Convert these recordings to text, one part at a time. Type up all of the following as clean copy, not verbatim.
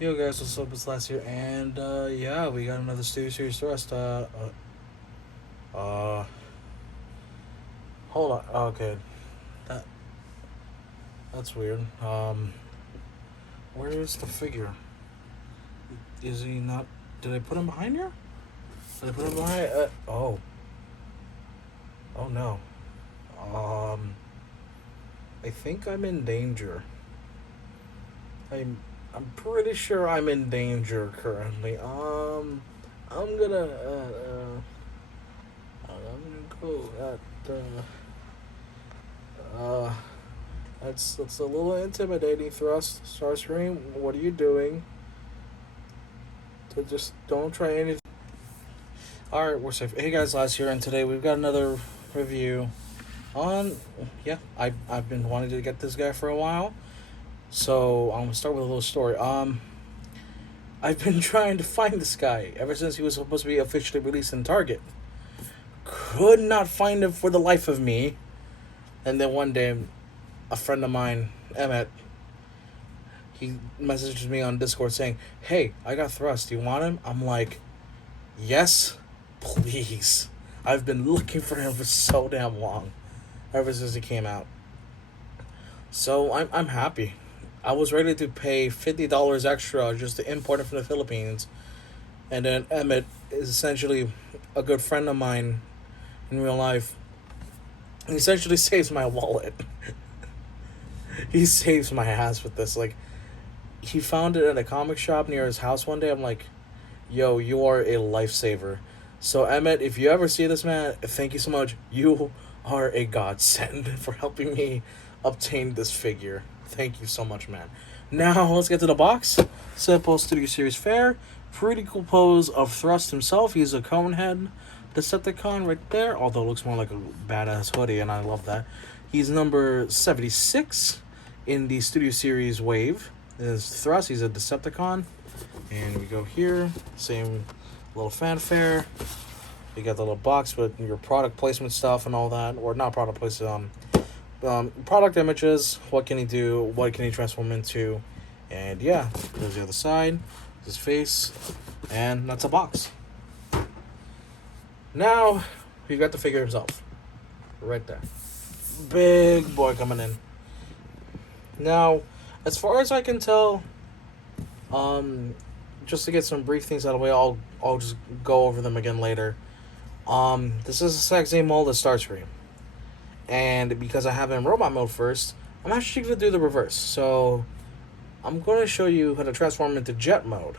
Yo guys, what's up? It's last here, and yeah, we got another Studio Series thrust. Uh, hold on. Okay, that that's weird. Where is the figure? Is he not? Did I put him behind here? Did I put him behind? Oh no. Um, I think I'm in danger. I'm I'm pretty sure I'm in danger currently. I'm gonna I'm gonna go uh that's a little intimidating. Thrust, Starscream, what are you doing? To just don't try anything. All right, we're safe. Hey guys, Laz here, and today we've got another review on. Yeah, I've been wanting to get this guy for a while, so I'm gonna start with a little story. I've been trying to find this guy ever since he was supposed to be officially released in Target. Could not find him for the life of me, and then one day, a friend of mine, Emmett, he messages me on Discord saying, "Hey, I got Thrust. Do you want him?" I'm like, "Yes, please." I've been looking for him for so damn long, ever since he came out. So I'm happy. I was ready to pay $50 extra just to import him from the Philippines, and then Emmett is essentially a good friend of mine in real life. He essentially saves my wallet. He saves my ass with this. Like, he found it at a comic shop near his house one day. I'm like, yo, you are a lifesaver. So Emmett, if you ever see this, man, thank you so much. You are a godsend for helping me obtain this figure. Thank you so much, man. Now let's get to the box. Simple Studio Series Fair. Pretty cool pose of Thrust himself. He's a Conehead Decepticon right there, although it looks more like a badass hoodie, and I love that. He's number 76 in the Studio Series wave. Is Thrust. He's a Decepticon. And we go here, same little fanfare. You got the little box with your product placement stuff and all that, or not product placement, product images. What can he do? What can he transform into? And yeah, there's the other side, his face, and that's a box. Now you got the figure himself, right there. Big boy coming in. Now, as far as I can tell, um, just to get some brief things out of the way, I'll just go over them again later. This is the exact same mold as Starscream, and because I have him in robot mode first, I'm actually gonna do the reverse. So I'm going to show you how to transform into jet mode,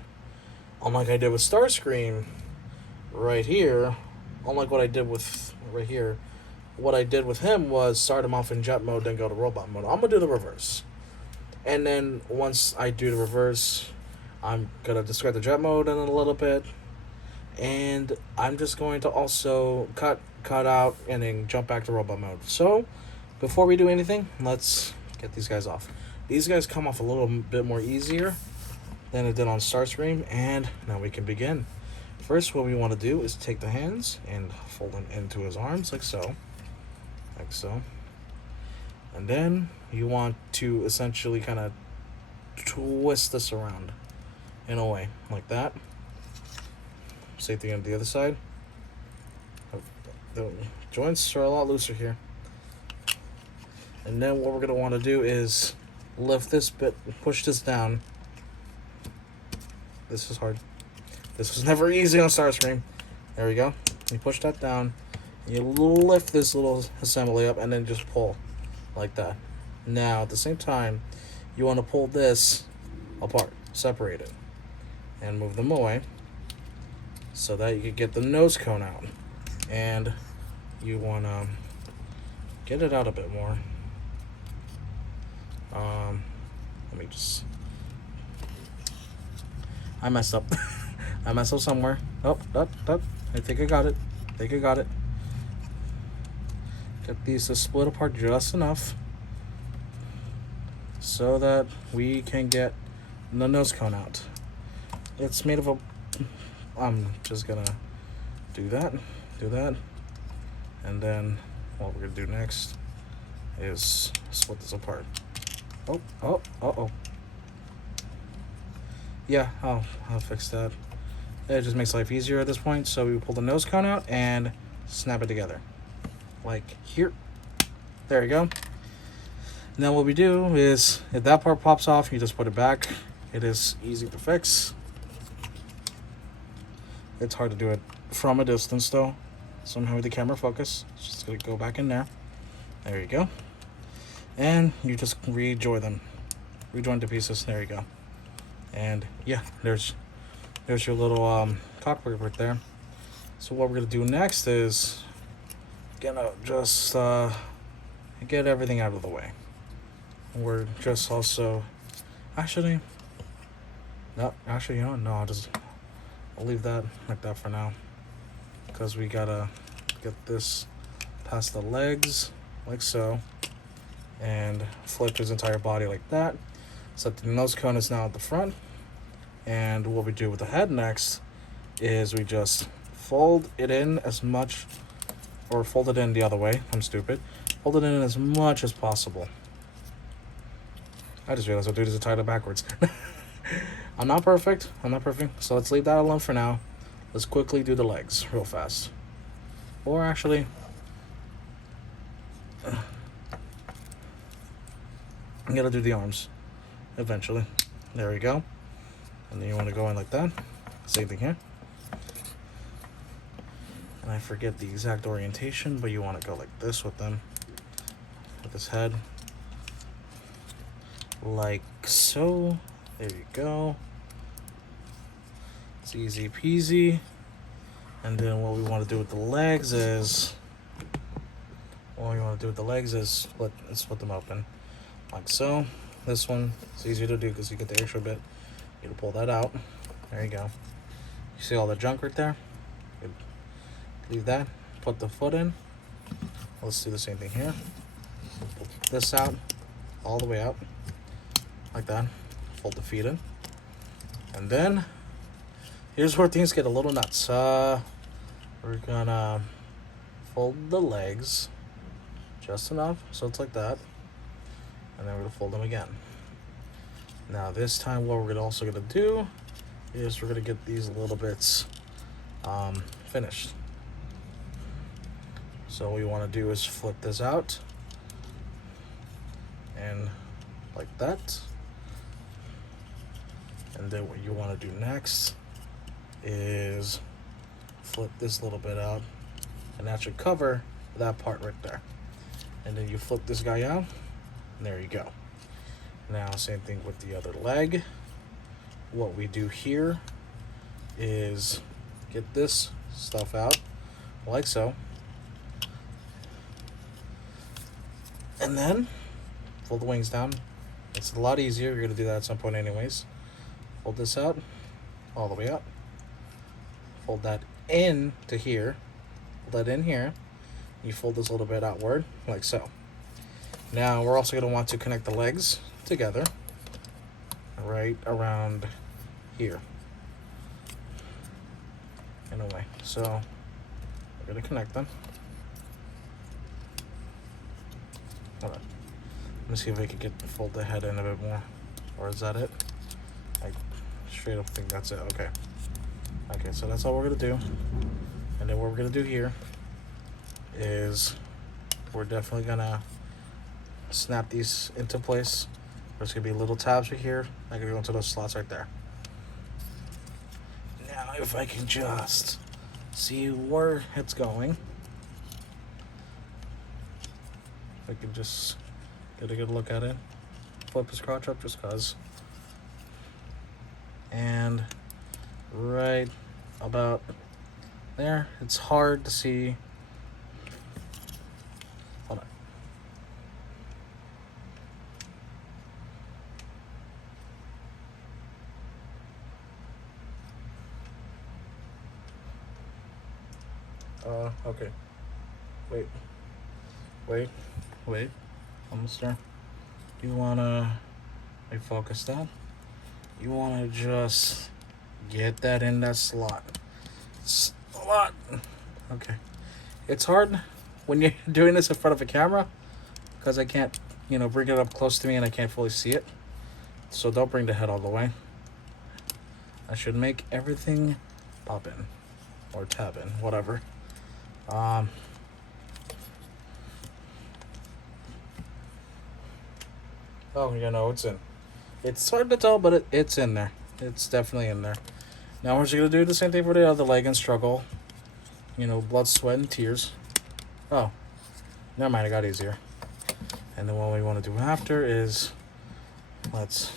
unlike I did with Starscream, right here. Unlike what I did with right here, what I did with him was start him off in jet mode, then go to robot mode. I'm gonna do the reverse, and then once I do the reverse, I'm gonna describe the jet mode in a little bit, and I'm just going to also cut out and then jump back to robot mode. So before we do anything, let's get these guys off. These guys come off a little bit more easier than it did on Starscream, and now we can begin. First, what we want to do is take the hands and fold them into his arms like so, and then you want to essentially kind of twist this around in a way like that. Same thing on the other side. The joints are a lot looser here. And then what we're going to want to do is lift this bit, push this down. This is hard. This was never easy on Starscream. There we go. You push that down. You lift this little assembly up and then just pull like that. Now, at the same time, you want to pull this apart, separate it, and move them away so that you can get the nose cone out. And you want to get it out a bit more. Let me just... I messed up. I messed up somewhere. Oh. I think I got it. Get these to split apart just enough so that we can get the nose cone out. It's made of a... I'm just gonna do that, and then what we're gonna do next is split this apart. Oh. Yeah, I'll fix that. It just makes life easier at this point. So we pull the nose cone out and snap it together. Like here. There you go. And then what we do is, if that part pops off, you just put it back. It is easy to fix. It's hard to do it from a distance though. Somehow with the camera focus. It's just gonna go back in there. There you go. And you just rejoin them. Rejoin the pieces. There you go. And yeah, there's your little cockpit right there. So what we're gonna do next is gonna just get everything out of the way. We're just also actually no, you know what? No, I'll leave that like that for now, because we gotta get this past the legs like so and flip his entire body like that. So the nose cone is now at the front. And what we do with the head next is we just fold it in as much, or fold it in the other way. I'm stupid. Fold it in as much as possible. I just realized what dude is tied it backwards. I'm not perfect. So let's leave that alone for now. Let's quickly do the legs real fast. Or actually, I'm gonna do the arms eventually. There we go. And then you want to go in like that. Same thing here. And I forget the exact orientation, but you want to go like this with them. With his head. Like so. There you go. It's easy peasy. And then what we want to do with the legs is... split them open. Like so. This one is easier to do because you get the extra bit. You pull that out. There you go. You see all the junk right there? You leave that. Put the foot in. Let's do the same thing here. Pull this out. All the way out. Like that. Fold the feet in. And then, here's where things get a little nuts. We're gonna fold the legs. Just enough. So it's like that. And then we're gonna fold them again. Now this time what we're also going to do is we're going to get these little bits finished. So what we want to do is flip this out and like that. And then what you want to do next is flip this little bit out, and that should cover that part right there. And then you flip this guy out, and there you go. Now, same thing with the other leg. What we do here is get this stuff out, like so. And then fold the wings down. It's a lot easier. You're going to do that at some point anyways. Fold this out, all the way up. Fold that in to here. Fold that in here. You fold this a little bit outward, like so. Now, we're also going to want to connect the legs together right around here in a way. So we're going to connect them. Hold on. Let me see if I can fold the head in a bit more. Or is that it? I straight up think that's it. Okay. Okay, so that's all we're going to do. And then what we're going to do here is we're definitely going to snap these into place. There's going to be little tabs right here. I'm going to go into those slots right there. Now, if I can just see where it's going. If I can just get a good look at it. Flip his crotch up just cause. And right about there. It's hard to see. Hold on. Okay. Wait. Almost there. You wanna focus that? You wanna just get that in that slot. Slot. Okay. It's hard when you're doing this in front of a camera because I can't, bring it up close to me and I can't fully see it. So don't bring the head all the way. I should make everything pop in. Or tab in, whatever. Oh, you know, it's in. It's hard to tell, but it's in there. It's definitely in there. Now we're just going to do the same thing for the other leg and struggle. You know, blood, sweat, and tears. Oh, never mind, it got easier. And then what we want to do after is, let's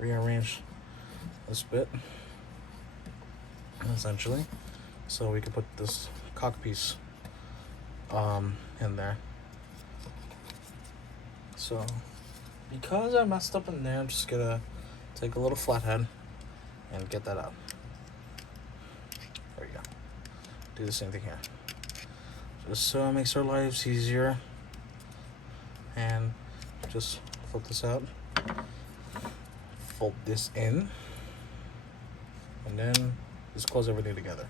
rearrange this bit, essentially. So we can put this cock piece in there. So because I messed up in there, I'm just gonna take a little flathead and get that out. There we go. Do the same thing here. Just so it makes our lives easier. And just flip this out. Fold this in. And then just close everything together.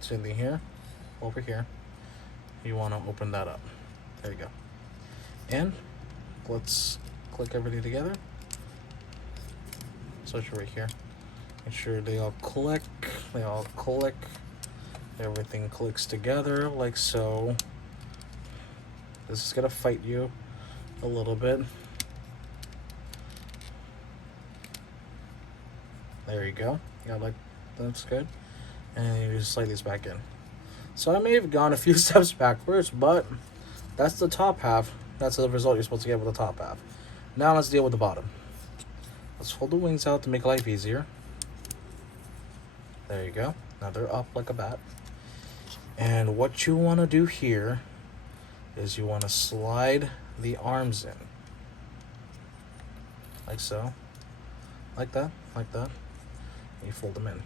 Same thing here, over here. You want to open that up. There you go. And let's click everything together. Switch right here. Make sure they all click. They all click. Everything clicks together like so. This is gonna fight you a little bit. There you go. Yeah, like that's good. And you just slide these back in. So I may have gone a few steps backwards, but that's the top half. That's the result you're supposed to get with the top half. Now let's deal with the bottom. Let's fold the wings out to make life easier. There you go. Now they're up like a bat. And what you want to do here is you want to slide the arms in. Like so. Like that. Like that. And you fold them in.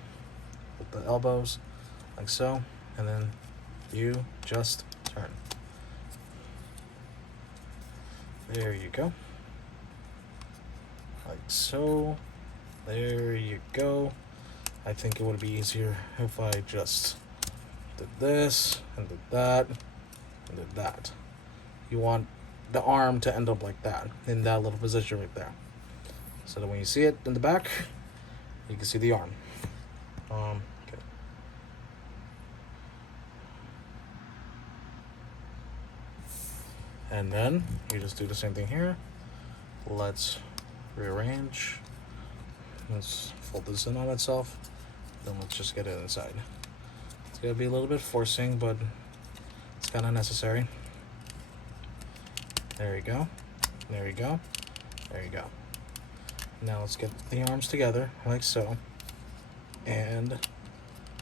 Fold the elbows like so. And then you just turn. There you go. Like so. There you go. I think it would be easier if I just did this and did that and did that. You want the arm to end up like that, in that little position right there. So that when you see it in the back, you can see the arm. Okay. And then you just do the same thing here. Let's rearrange. Let's fold this in on itself. Then let's just get it inside. It's gonna be a little bit forcing, but it's kind of necessary. There you go. There you go. There you go. Now let's get the arms together like so. And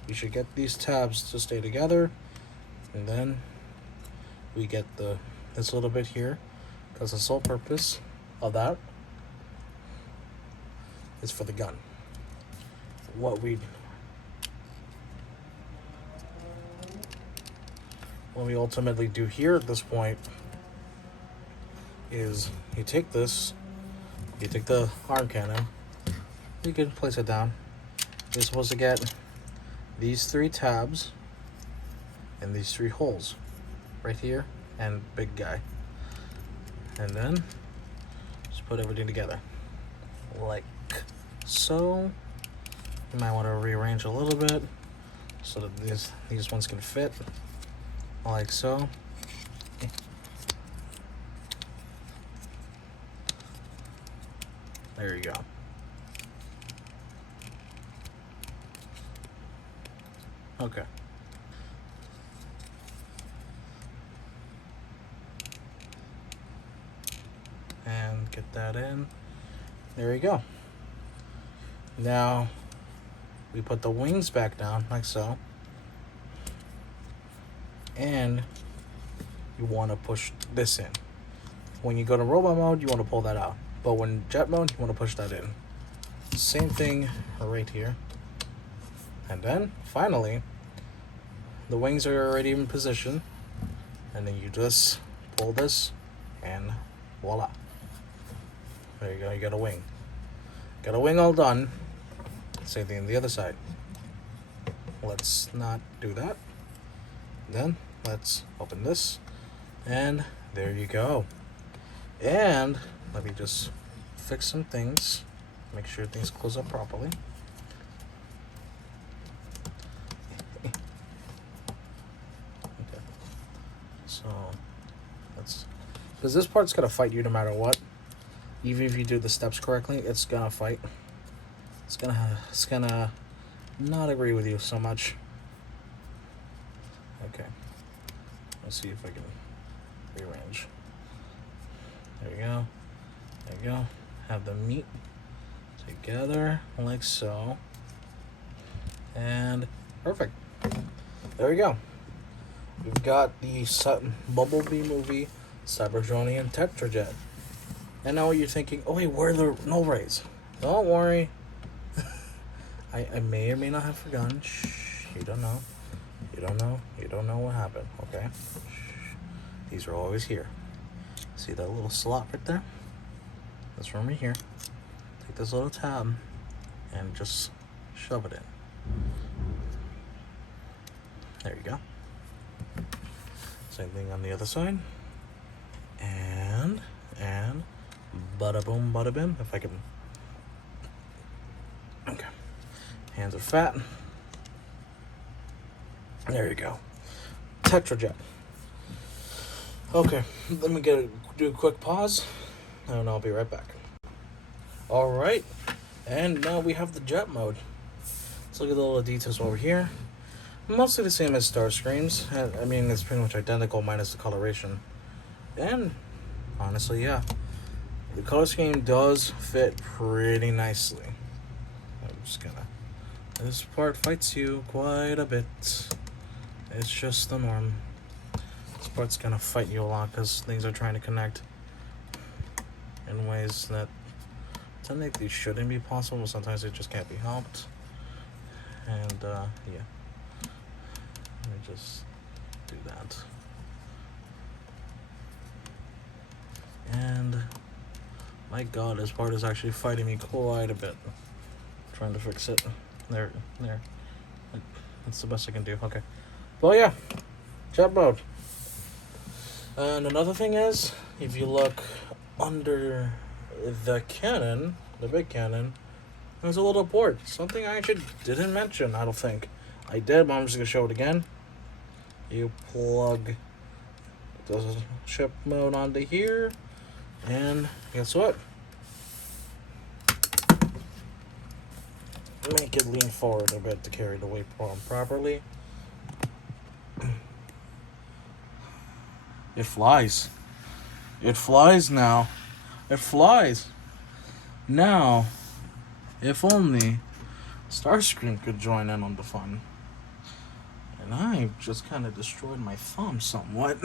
you should get these tabs to stay together. And then we get this little bit here, because the sole purpose of that is for the gun. What we ultimately do here at this point is you take this, you take the arm cannon, you can place it down. You're supposed to get these 3 tabs and these 3 holes right here and big guy, and then just put everything together like so. You might want to rearrange a little bit so that these ones can fit like so. There you go. Okay. And get that in. There you go. Now we put the wings back down like so. And you want to push this in. When you go to robot mode, you want to pull that out. But when jet mode, you want to push that in. Same thing right here. And then, finally, the wings are already in position. And then you just pull this and voila. There you go, you got a wing. Got a wing all done. Same thing on the other side. Let's not do that. Then, let's open this. And there you go. And let me just fix some things. Make sure things close up properly. Because this part's going to fight you no matter what. Even if you do the steps correctly, it's going to fight. It's gonna not agree with you so much. Okay. Let's see if I can rearrange. There you go. There you go. Have them meet together like so. And perfect. There we go. We've got the Bumblebee movie, Cybertronian Tetrajet. And now you're thinking, oh wait, where are the null rays? Don't worry. I may or may not have forgotten. Shh, you don't know. You don't know. You don't know what happened, okay? Shh. These are always here. See that little slot right there? That's from right here. Take this little tab and just shove it in. There you go. Same thing on the other side. And bada boom, bada bim. If I can. Okay. Hands are fat. There you go. Tetrajet. Okay, let me do a quick pause, and I'll be right back. All right, and now we have the jet mode. Let's look at the little details over here. Mostly the same as Starscream's. I mean, it's pretty much identical minus the coloration. And honestly, yeah, the color scheme does fit pretty nicely. I'm just gonna. This part fights you quite a bit. It's just the norm. This part's gonna fight you a lot because things are trying to connect in ways that technically shouldn't be possible, but sometimes it just can't be helped. And yeah, let me just do that. And my god, this part is actually fighting me quite a bit. I'm trying to fix it. There. That's the best I can do. Okay. Well, yeah. Jet mode. And another thing is, if you look under the cannon, the big cannon, there's a little port. Something I actually didn't mention, I don't think. I did, but I'm just going to show it again. You plug the ship mode onto here, and guess what? Make it lean forward a bit to carry the weight properly. It flies. It flies now. It flies. Now, if only Starscream could join in on the fun. And I just kind of destroyed my thumb somewhat.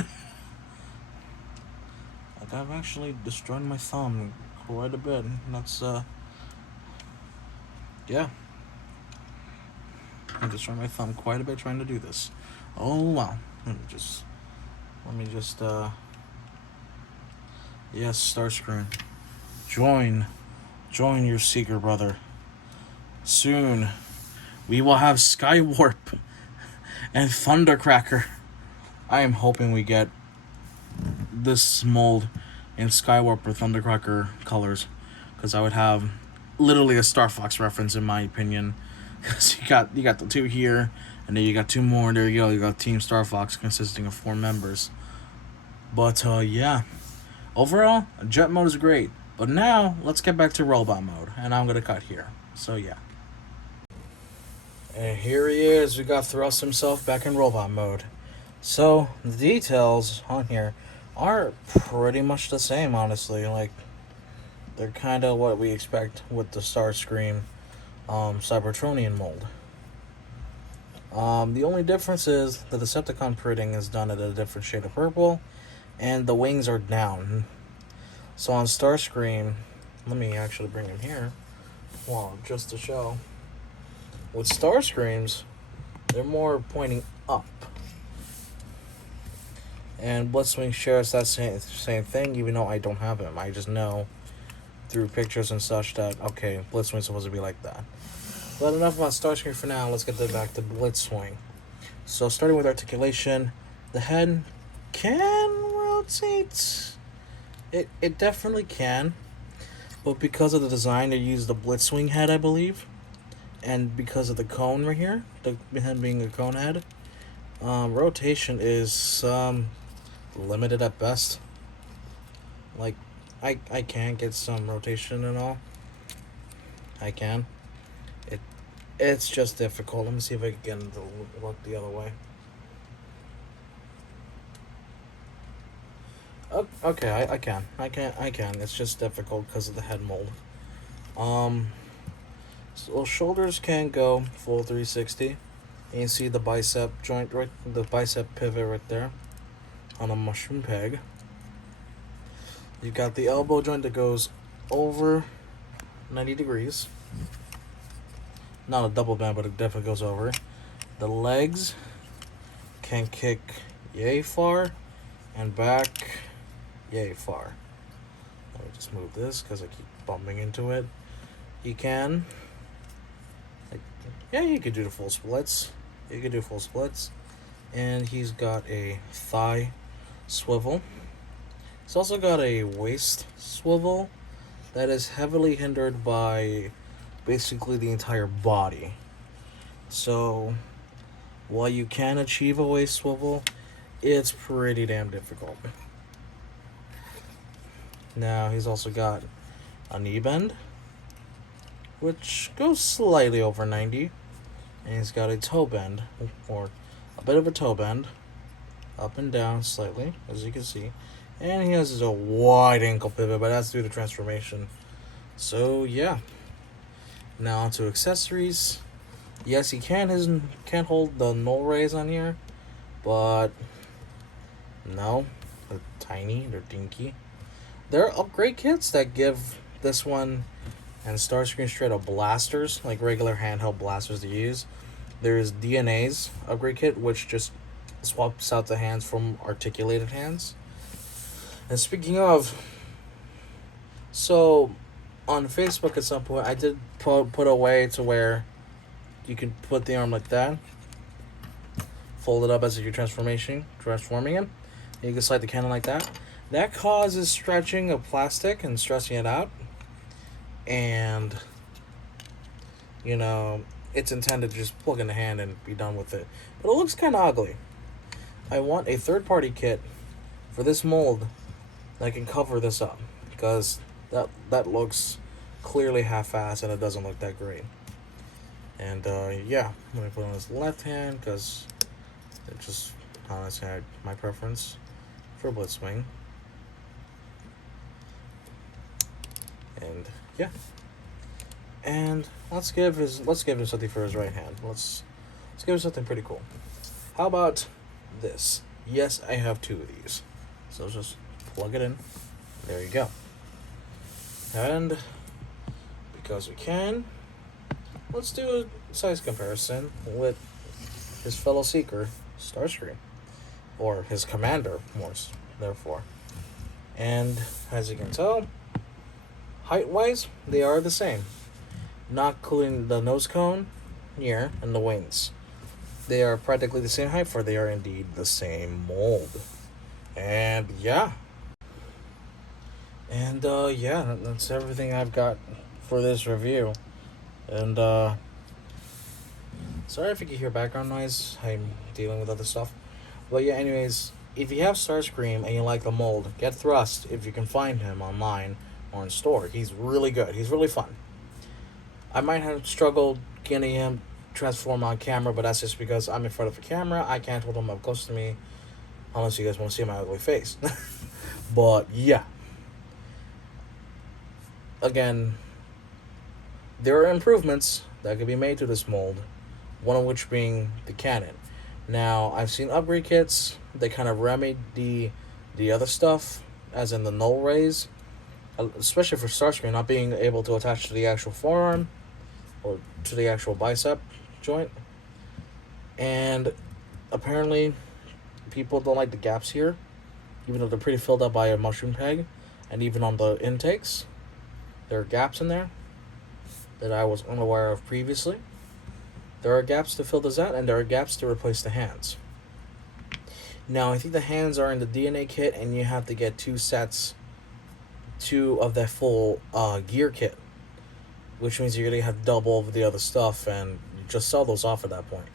Like, I've actually destroyed my thumb quite a bit. And that's, yeah. I destroyed my thumb quite a bit trying to do this. Oh, wow. Let me just, yes, Starscream. Join your seeker brother. Soon, we will have Skywarp and Thundercracker. I am hoping we get this mold in Skywarp or Thundercracker colors, because I would have literally a Star Fox reference in my opinion. Because you got the two here, and then you got two more. There you go. You got Team Star Fox consisting of 4 members. But yeah, overall, jet mode is great. But now let's get back to robot mode, and I'm gonna cut here. So yeah. And here he is. We got Thrust himself back in robot mode. So the details on here are pretty much the same, honestly. Like, they're kind of what we expect with the Starscream Cybertronian mold. The only difference is the Decepticon printing is done at a different shade of purple, and the wings are down. So on Starscream, let me actually bring him here. Well, just to show. With Starscreams, they're more pointing up. And Blitzwing shares that same thing, even though I don't have him. I just know through pictures and such that, okay, Blitzwing's supposed to be like that. But enough about Starscream for now. Let's get back to Blitzwing. So starting with articulation, the head can rotate. It definitely can. But because of the design, they use the Blitzwing head, I believe. And because of the cone right here, the head being a cone head, rotation is limited at best. Like, I can get some rotation and all. I can. It it's just difficult. Let me see if I can get it to work the other way. Oh, okay, I can. It's just difficult because of the head mold. Um, so shoulders can go full 360. And you see the bicep joint right, the bicep pivot right there on a mushroom peg. You got the elbow joint that goes over 90 degrees. Not a double bend, but it definitely goes over. The legs can kick yay far and back yay far. Let me just move this because I keep bumping into it. You can. Like, yeah, you could do the full splits. You could do full splits. And he's got a thigh swivel. He's also got a waist swivel that is heavily hindered by basically the entire body. So, while you can achieve a waist swivel, it's pretty damn difficult. Now, he's also got a knee bend, which goes slightly over 90. And he's got a toe bend, or a bit of a toe bend, up and down slightly, as you can see. And he has a wide ankle pivot, but that's due to transformation. So, yeah. Now, onto accessories. Yes, he can't hold the null rays on here, but no, they're tiny, they're dinky. There are upgrade kits that give this one and Starscream straight up blasters, like regular handheld blasters to use. There's DNA's upgrade kit, which just swaps out the hands from articulated hands. And speaking of, so on Facebook at some point, I did put a way to where you can put the arm like that, fold it up as if you're transforming him. And you can slide the cannon like that. That causes stretching of plastic and stressing it out. And, it's intended to just plug in the hand and be done with it. But it looks kind of ugly. I want a third-party kit for this mold that can cover this up. Because that looks clearly half-assed and it doesn't look that great. And, yeah, I'm going to put it on his left hand because it just, honestly, my preference for Blitzwing. And, yeah. And let's give him something for his right hand. Let's give him something pretty cool. How about this? Yes, I have two of these. So just plug it in. There you go. And because we can, let's do a size comparison with his fellow Seeker, Starscream. Or his commander, more therefore. And as you can tell, height-wise, they are the same. Not including the nose cone here and the wings. They are practically the same height, for they are indeed the same mold. And yeah. And yeah, that's everything I've got for this review. And sorry if you can hear background noise. I'm dealing with other stuff. But yeah, anyways, if you have Starscream and you like the mold, get Thrust if you can find him online or in store. He's really good. He's really fun. I might have struggled getting him transform on camera, but that's just because I'm in front of a camera. I can't hold him up close to me unless you guys want to see my ugly face. But yeah. Again, there are improvements that could be made to this mold, one of which being the cannon. Now, I've seen upgrade kits. They kind of remedy the other stuff, as in the null rays, especially for Starscream not being able to attach to the actual forearm or to the actual bicep joint. And apparently, people don't like the gaps here, even though they're pretty filled up by a mushroom peg. And even on the intakes, there are gaps in there that I was unaware of previously. There are gaps to fill this out, and there are gaps to replace the hands. Now, I think the hands are in the DNA kit, and you have to get two of that full gear kit, which means you're going to have double of the other stuff, and you just sell those off at that point.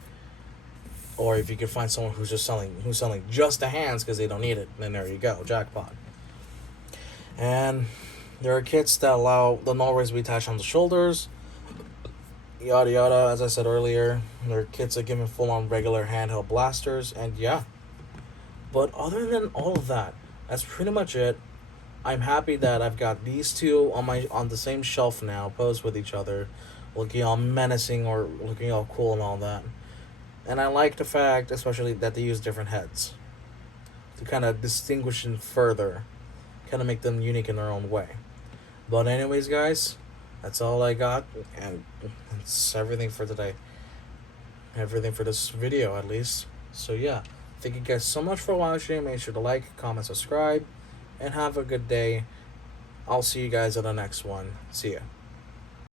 Or if you can find someone who's selling just the hands because they don't need it, then there you go, jackpot. And there are kits that allow the null to be attached on the shoulders, yada yada. As I said earlier, there are kits that give me full on regular handheld blasters, and yeah. But other than all of that, that's pretty much it. I'm happy that I've got these two on the same shelf now, posed with each other, looking all menacing or looking all cool and all that. And I like the fact, especially that they use different heads to kind of distinguish them further, kind of make them unique in their own way. But anyways, guys, that's all I got, and that's everything for today. Everything for this video, at least. So yeah, thank you guys so much for watching. Make sure to like, comment, subscribe, and have a good day. I'll see you guys in the next one. See ya.